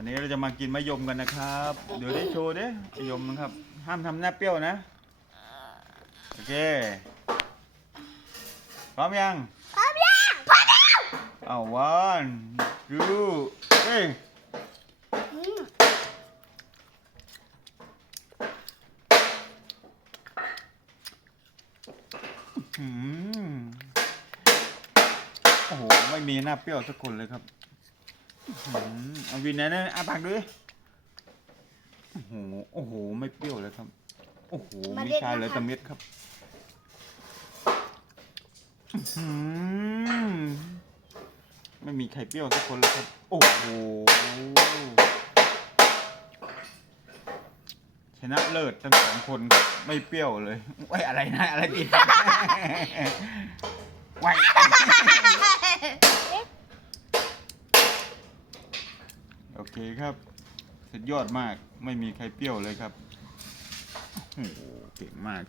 วันนี้เราจะมากินมะยมกันนะครับ เดี๋ยวได้โชว์เด้มะยมนะครับ ห้ามทำหน้าเปรี้ยวนะ โอเค พร้อมยัง พร้อมยังพร้อมแล้วเอาวันดูเอ้ยอืมอืมโอ้โห ไม่มีหน้าเปรี้ยวสักคนเลยครับ อืมเอาวินนะนะอาปากดูดิโอ้โหโอ้โห ไม่เปรี้ยวเลยครับ โอ้โหมีชายเหลือแต่เม็ดครับอืมไม่มีใครเปรี้ยวสักคนเลยครับ โอ้โหชนะเลิศทั้งสองคนครับไม่เปรี้ยวเลยไว้อะไรนะอะไรดีไว้ โอเคครับ สุดยอดมากไม่มีใครเปรี้ยวเลยครับโอ้โหเก่งมาก